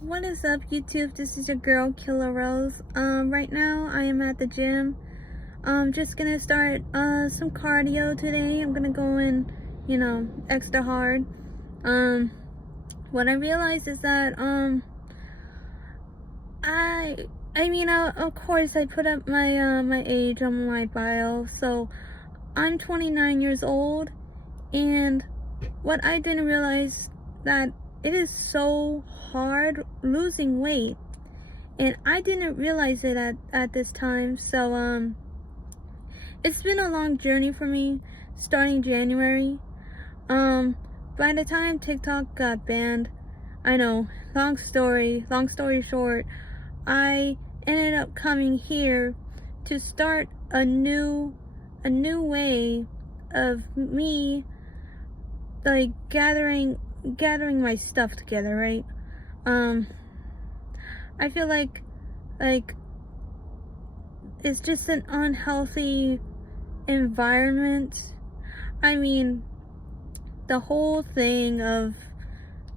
What is up, YouTube? This is your girl Killer Rose. Right now I am at the gym. Just gonna start some cardio today. I'm gonna go in, extra hard. Um, what I realized is that of course I put up my age on my bio. So I'm 29 years old, and what I didn't realize that it is so hard losing weight, and I didn't realize it at this time. So it's been a long journey for me starting January. By the time TikTok got banned, I know, long story short, I ended up coming here to start a new way of me, like, gathering my stuff together, right? I feel like it's just an unhealthy environment. I mean, the whole thing of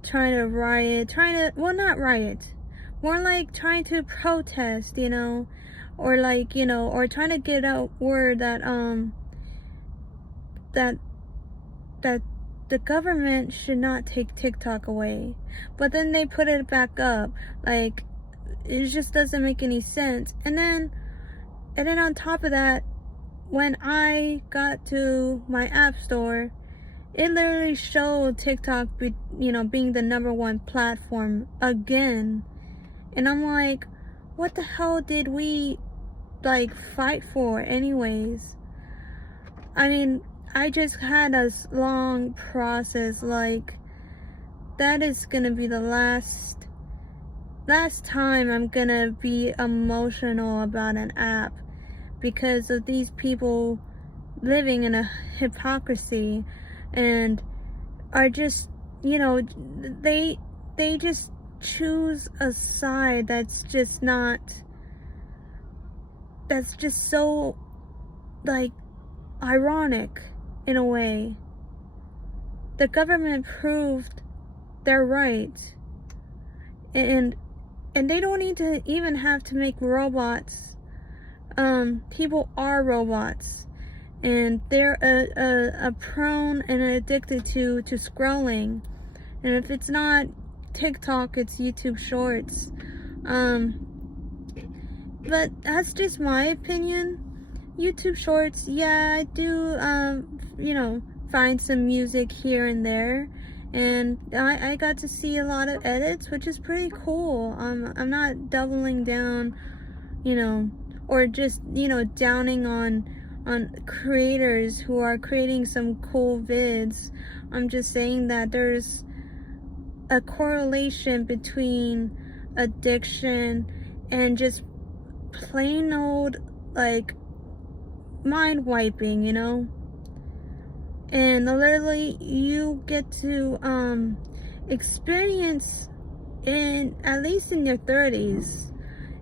trying to riot, well, not riot, more like trying to protest, or or trying to get out word that that that the government should not take TikTok away, but then they put it back up. Like, it just doesn't make any sense. And then on top of that, when I got to my app store, it literally showed TikTok being the #1 platform again. And I'm like, what the hell did we fight for anyways? I mean, I just had a long process. Like, that is gonna be the last time I'm gonna be emotional about an app, because of these people living in a hypocrisy and are just, they just choose a side that's just so, like, ironic in a way. The government proved they're right, and they don't need to even have to make robots. People are robots, and they're a prone and addicted to scrolling. And if it's not TikTok, it's YouTube Shorts. But that's just my opinion. YouTube Shorts, yeah, I do, find some music here and there, and I got to see a lot of edits, which is pretty cool. I'm not doubling down, or just, downing on creators who are creating some cool vids. I'm just saying that there's a correlation between addiction and just plain old, like, mind wiping, and literally you get to experience at least in your 30s.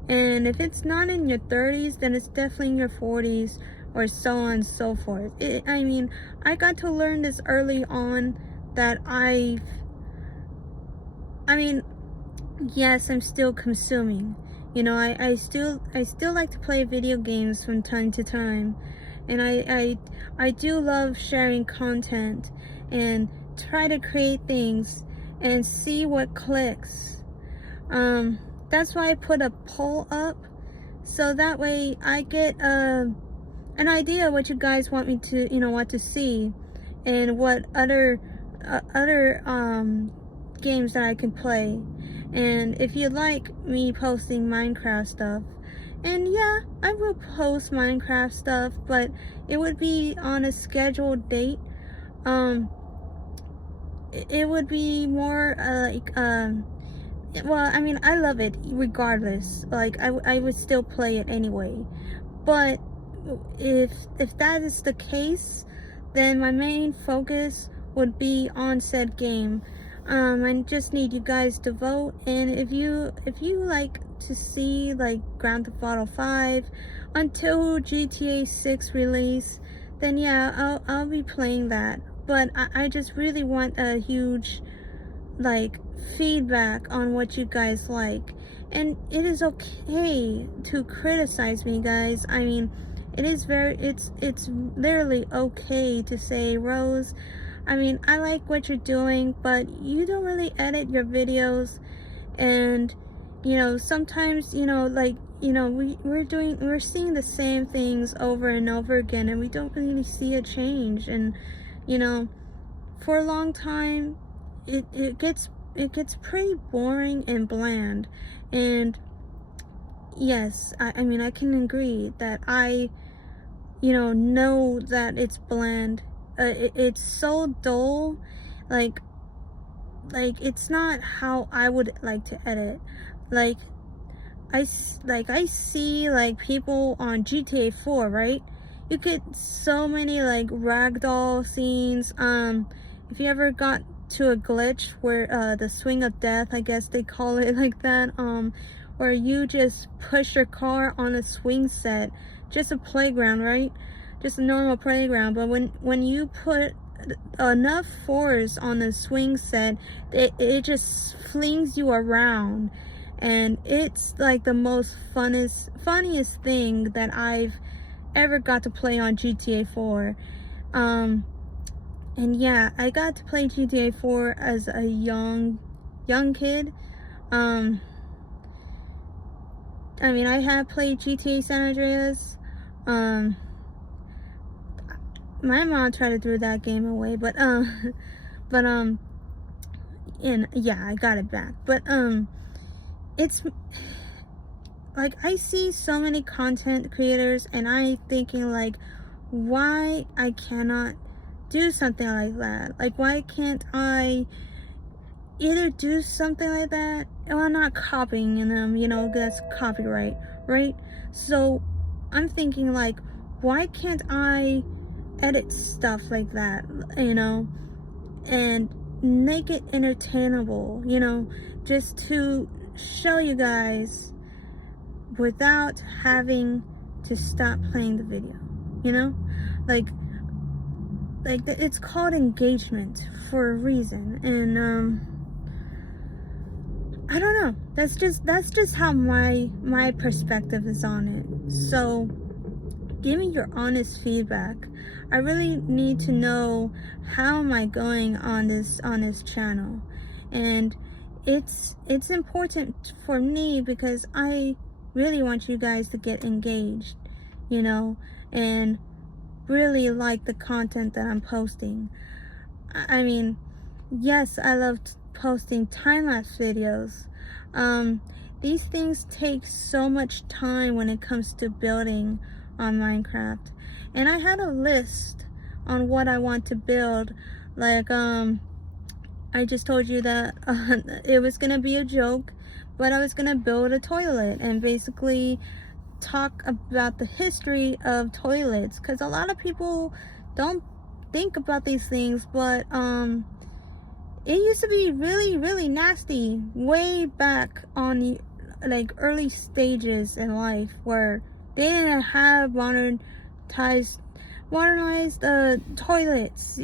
And if it's not in your 30s, then it's definitely in your 40s, or so on and so forth. I got to learn this early on, that yes, I'm still consuming. I still like to play video games from time to time, and I do love sharing content and try to create things and see what clicks. That's why I put a poll up, so that way I get an idea what you guys want me to, want to see, and what other games that I can play. And if you like me posting Minecraft stuff, and yeah, I will post Minecraft stuff, but it would be on a scheduled date. It would be more well, I love it regardless. Like, I would still play it anyway. But if that is the case, then my main focus would be on said game. I just need you guys to vote, and if you like to see, like, Grand Theft Auto 5 until GTA 6 release, then yeah, I'll be playing that. But I just really want a huge, like feedback on what you guys like. And it is okay to criticize me, guys. I mean, it's literally okay to say, Rose, I mean, I like what you're doing, but you don't really edit your videos. And sometimes, like, we're seeing the same things over and over again, and we don't really see a change. And for a long time, it gets pretty boring and bland. And yes, I mean, I can agree that I know that it's bland. It's so dull. Like it's not how I would like to edit. Like I see like people on GTA 4, right? You get so many like ragdoll scenes. If you ever got to a glitch where the swing of death, I guess they call it like that, where you just push your car on a swing set, just a playground, right? Just a normal playground. But when you put enough force on the swing set, it just flings you around. And it's like the most funniest thing that I've ever got to play on GTA 4. And yeah, I got to play GTA 4 as a young kid. I mean, I have played GTA San Andreas. My mom tried to throw that game away, but and yeah, I got it back. But it's like, I see so many content creators, and I thinking like, why I cannot do something like that? Like, why can't I either do something like that, or I'm not copying them, that's copyright, right? So I'm thinking like, why can't I edit stuff like that, and make it entertainable, just to show you guys without having to stop playing the video, like it's called engagement for a reason. And I don't know, that's just how my perspective is on it. So give me your honest feedback. I really need to know, how am I going on this channel. And it's important for me, because I really want you guys to get engaged, and really like the content that I'm posting. I mean, yes, I love posting time-lapse videos. These things take so much time when it comes to building on Minecraft. And I had a list on what I want to build. Like, I just told you that it was gonna be a joke, but I was gonna build a toilet and basically talk about the history of toilets, because a lot of people don't think about these things. But it used to be really nasty way back on the like early stages in life, where they didn't have modernized toilets.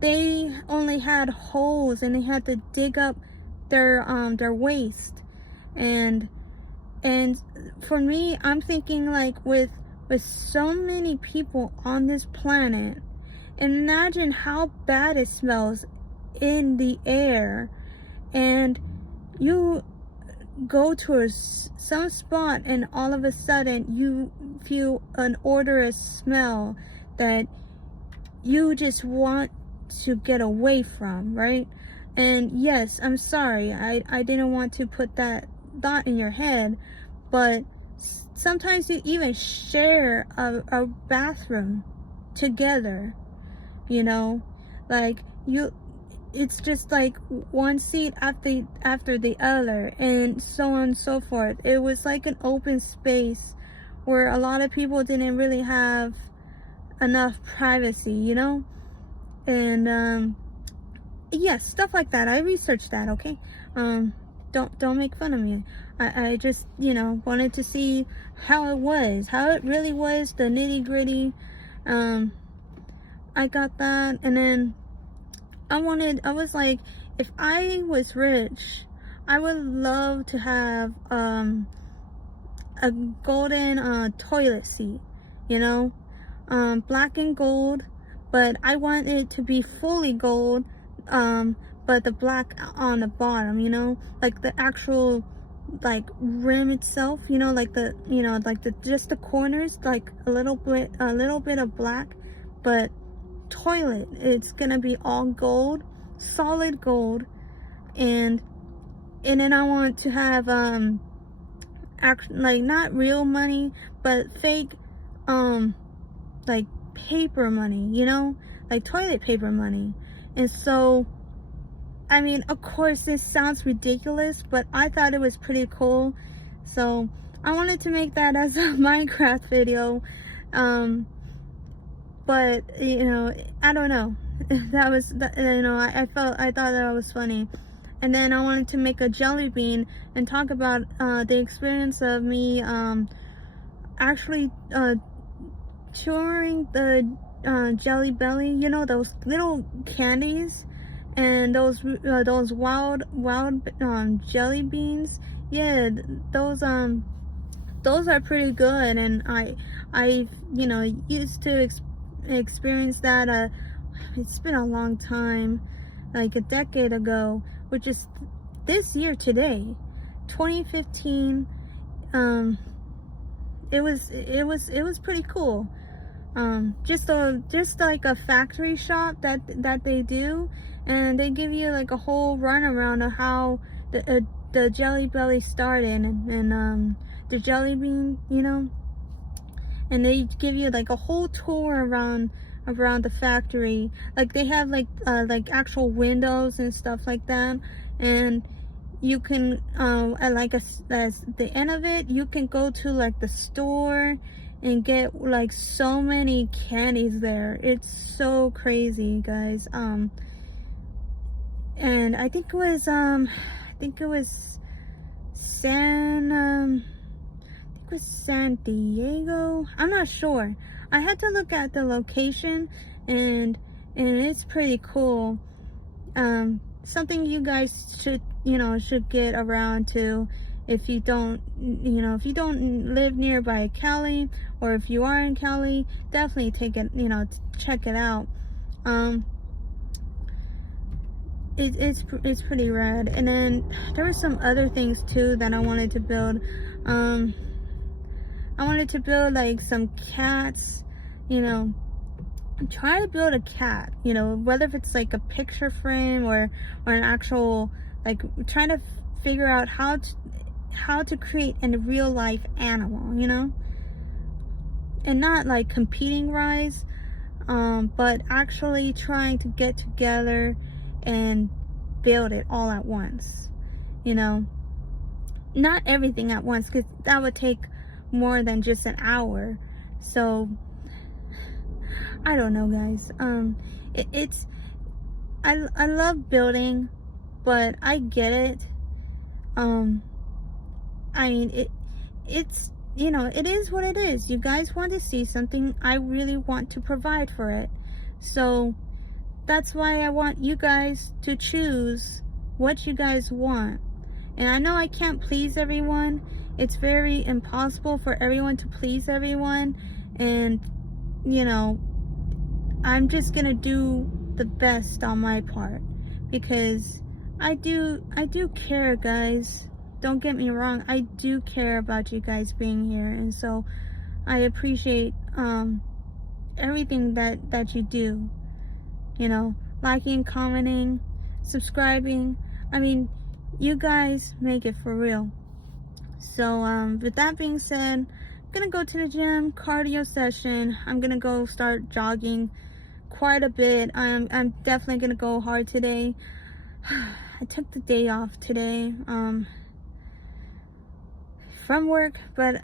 They only had holes, and they had to dig up their waste. And for me, I'm thinking like, with so many people on this planet, imagine how bad it smells in the air. And you go to some spot, and all of a sudden you feel an odorous smell that you just want to get away from, right? And yes, I'm sorry, I didn't want to put that thought in your head, but sometimes you even share a bathroom together, like it's just like one seat after the other, and so on and so forth. It was like an open space where a lot of people didn't really have enough privacy, and yes, stuff like that. I researched that, okay? Don't make fun of me. I just, wanted to see how it really was, the nitty-gritty. I got that, and then I was like, if I was rich, I would love to have a golden toilet seat, you know, black and gold, but I want it to be fully gold, but the black on the bottom, you know, like the actual like rim itself, you know, like the, you know, like the just the corners, like a little bit of black, but toilet, it's gonna be all gold, solid gold. And then I want to have like not real money, but fake like paper money, you know, like toilet paper money. And so, I mean, of course this sounds ridiculous, but I thought it was pretty cool, so I wanted to make that as a Minecraft video. But you know, I don't know, that was, you know, I thought that was funny. And then I wanted to make a jelly bean and talk about the experience of me actually touring the Jelly Belly, you know, those little candies and those wild jelly beans. Yeah, those are pretty good, and I you know, used to experience that. It's been a long time, like a decade ago, which is this year today, 2015. It was pretty cool. Just like a factory shop that they do, and they give you like a whole runaround of how the Jelly Belly started, and the jelly bean, you know, and they give you like a whole tour around the factory. Like they have like actual windows and stuff like that, and you can at the end of it, you can go to like the store and get like so many candies there. It's so crazy, guys. And I think it was San Diego. I'm not sure. I had to look at the location, and it's pretty cool. Something you guys should get around to if you don't live nearby Cali, or if you are in Cali, definitely check it out. It's pretty rad. And then there were some other things too that I wanted to build. I wanted to build like some cats, you know, try to build a cat, you know, whether if it's like a picture frame or an actual, like, trying to figure out how to create a real life animal, you know, and not like competing wise, but actually trying to get together and build it all at once, you know, not everything at once, because that would take more than just an hour. So I don't know, guys. I love building, but I get it. I mean, it's you know, it is what it is. You guys want to see something, I really want to provide for it. So that's why I want you guys to choose what you guys want. And I know I can't please everyone. It's very impossible for everyone to please everyone. And, you know, I'm just gonna do the best on my part, because I do care, guys. Don't get me wrong, I do care about you guys being here, and so I appreciate everything that you do. You know, liking, commenting, subscribing. I mean, you guys make it for real. So with that being said, I'm gonna go to the gym, cardio session. I'm gonna go start jogging quite a bit. I'm definitely gonna go hard today. I took the day off today from work, but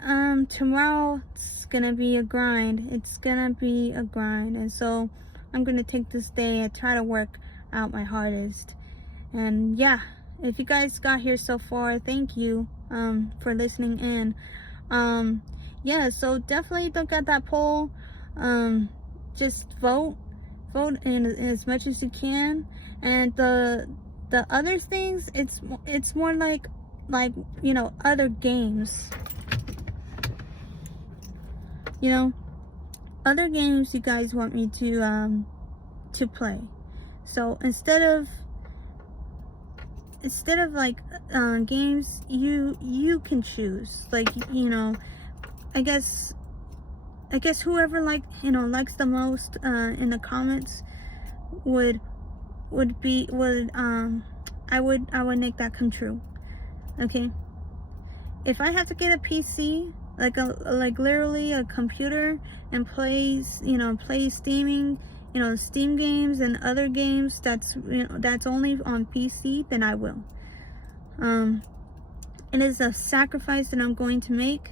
tomorrow it's gonna be a grind. It's gonna be a grind, and so I'm gonna take this day and try to work out my hardest. And yeah, if you guys got here so far, thank you for listening in. Yeah, so definitely look at that poll. Just vote in as much as you can. And the The other things, it's more like you know, other games, you know, other games you guys want me to play. So instead of like games, you can choose, like, you know, I guess whoever likes the most in the comments would I would make that come true. Okay, if I have to get a PC, like literally a computer, and play Steam games and other games that's only on PC, then I will. It is a sacrifice that I'm going to make,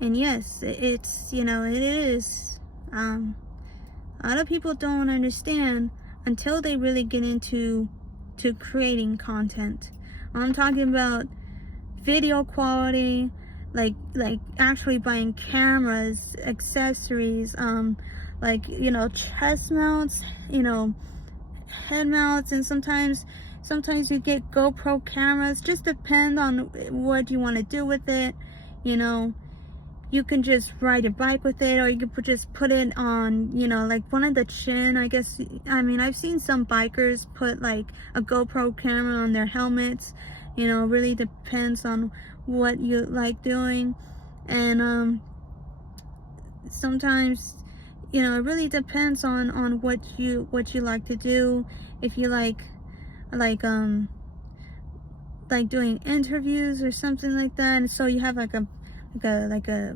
and yes, it's it is. A lot of people don't understand until they really get into creating content. I'm talking about video quality, like actually buying cameras, accessories, like, you know, chest mounts, you know, head mounts, and sometimes you get GoPro cameras. Just depends on what you want to do with it. You know, you can just ride a bike with it, or you can just put it on, you know, like one of the chin, I guess. I mean, I've seen some bikers put like a GoPro camera on their helmets. You know, really depends on what you like doing. And sometimes, you know, it really depends on what you like to do. If you like doing interviews or something like that, and so you have like a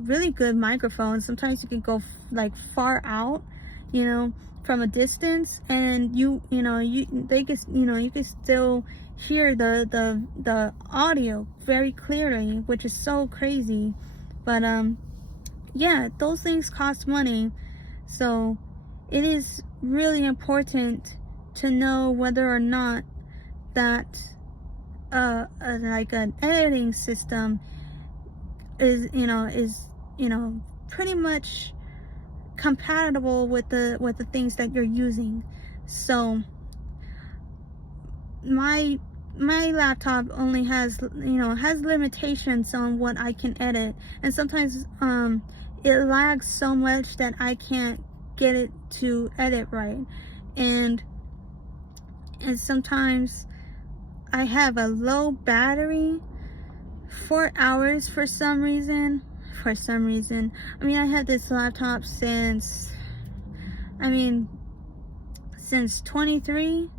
really good microphone. Sometimes you can go like far out, you know, from a distance, and you can still hear the audio very clearly, which is so crazy. But yeah, those things cost money, so it is really important to know whether or not that like an editing system is pretty much compatible with the things that you're using. So my laptop only has limitations on what I can edit, and sometimes it lags so much that I can't get it to edit right, and sometimes I have a low battery, 4 hours for some reason. I mean, I had this laptop since 23,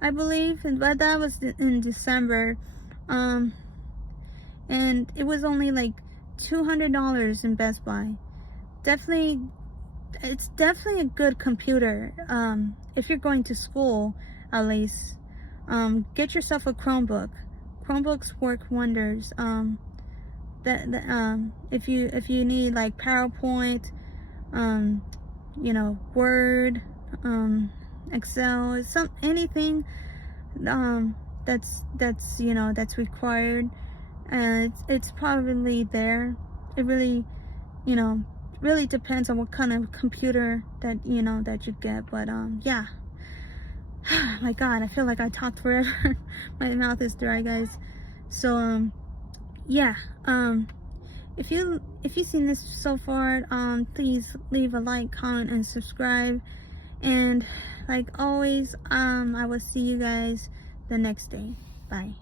I believe, but that was in December, and it was only like $200 in Best Buy. It's definitely a good computer. If you're going to school, at least, get yourself a Chromebook. Chromebooks work wonders. If you need like PowerPoint, you know, Word, Excel, anything that's required, and it's probably there. It really depends on what kind of computer that you get. But yeah. My God, I feel like I talked forever. My mouth is dry, guys. So yeah, if you've seen this so far, please leave a like, comment, and subscribe. And like always, I will see you guys the next day. Bye.